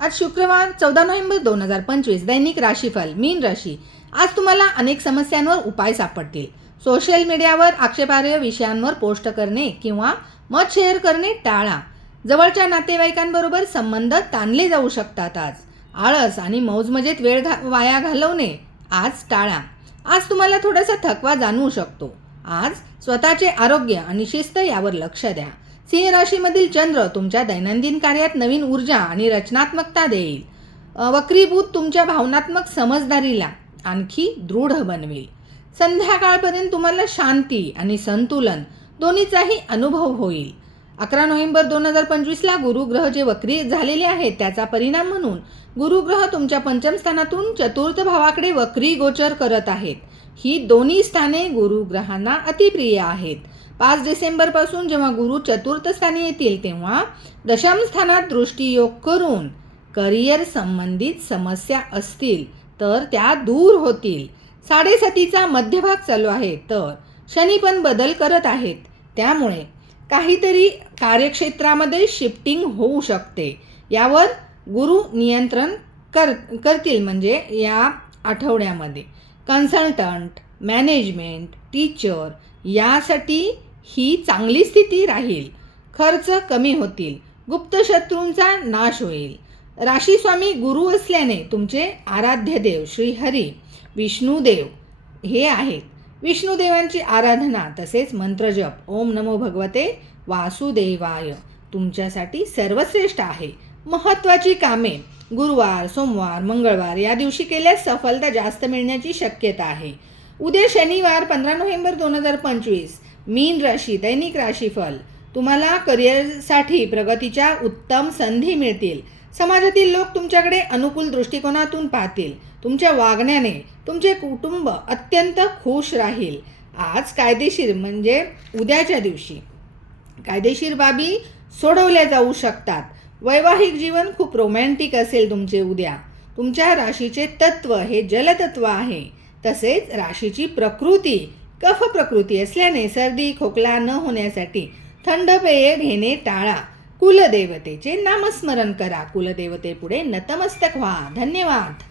आज शुक्रवार 14 नोव्हेंबर 2025 दैनिक राशीफल मीन राशी। आज तुम्हाला अनेक समस्यांवर उपाय सापडतील। सोशल मीडियावर आक्षेपार्ह विषयांवर पोस्ट करणे किंवा मत शेअर करणे टाळा। जवळच्या नातेवाईकांबरोबर संबंध ताणले जाऊ शकतात। आज आळस आणि मौजमजेत वेळ वाया घालवणे आज टाळा। आज तुम्हाला थोडासा थकवा जाणवू शकतो। आज स्वतःचे आरोग्य आणि शिस्त यावर लक्ष द्या। सिंह राशीमधील चंद्र तुमच्या दैनंदिन कार्यात नवीन ऊर्जा आणि रचनात्मकता देईल। वक्रीभूत तुमच्या भावनात्मक समजदारीला आणखी दृढ बनवेल। संध्याकाळपर्यंत तुम्हाला शांती आणि संतुलन दोन्हीचाही अनुभव होईल। 11 नोव्हेंबर 2025ला गुरुग्रह जे वक्री झालेले आहेत त्याचा परिणाम म्हणून गुरुग्रह तुमच्या पंचम स्थानातून चतुर्थ भावाकडे वक्री गोचर करत आहेत। ही दोन्ही स्थाने गुरुग्रहांना अतिप्रिय आहेत। 5 डिसेंबरपासून जेव्हा गुरु चतुर्थ स्थानी येतील तेव्हा दशम स्थानात दृष्टियोग करून करिअर संबंधित समस्या असतील तर त्या दूर होतील। 7:30चा मध्यभाग चालू आहे तर शनी पण बदल करत आहेत, त्यामुळे काहीतरी कार्यक्षेत्रामध्ये शिफ्टिंग होऊ शकते। यावर गुरु नियंत्रण करतील। म्हणजे या आठवड्यामध्ये कन्सल्टंट, मॅनेजमेंट, टीचर यासाठी ही चांगली स्थिती राहील। खर्च कमी होतील। गुप्त शत्रूंचा नाश होईल। राशी स्वामी गुरु असल्याने तुमचे आराध्य देव श्री हरी विष्णुदेव हे आहेत। विष्णुदेवांची आराधना तसेच मंत्रजप ओम नमो भगवते वासुदेवाय तुमच्यासाठी सर्वश्रेष्ठ आहे। महत्त्वाची कामे गुरुवार, सोमवार, मंगळवार या दिवशी केल्यास सफलता जास्त मिळण्याची शक्यता आहे। उद्या शनिवार 15 नोव्हेंबर 2025 मीन राशी दैनिक राशीफल। तुम्हाला करिअरसाठी प्रगतीच्या उत्तम संधी मिळतील। समाजातील लोक तुमच्याकडे अनुकूल दृष्टिकोनातून पाहतील। तुमच्या वागण्याने तुमचे कुटुंब अत्यंत खुश राहील। आज कायदेशीर म्हणजे उद्याच्या दिवशी कायदेशीर बाबी सोडवल्या जाऊ शकतात। वैवाहिक जीवन खूप रोमॅन्टिक असेल तुमचे उद्या। तुमच्या राशीचे तत्व हे जलतत्व आहे। तसेच राशीची प्रकृती कफ प्रकृती असल्याने सर्दी खोकला न होण्यासाठी थंड पेय घेणे टाळा। कुलदेवतेचे नामस्मरण करा। कुलदेवतेपुढे नतमस्तक व्हा। धन्यवाद।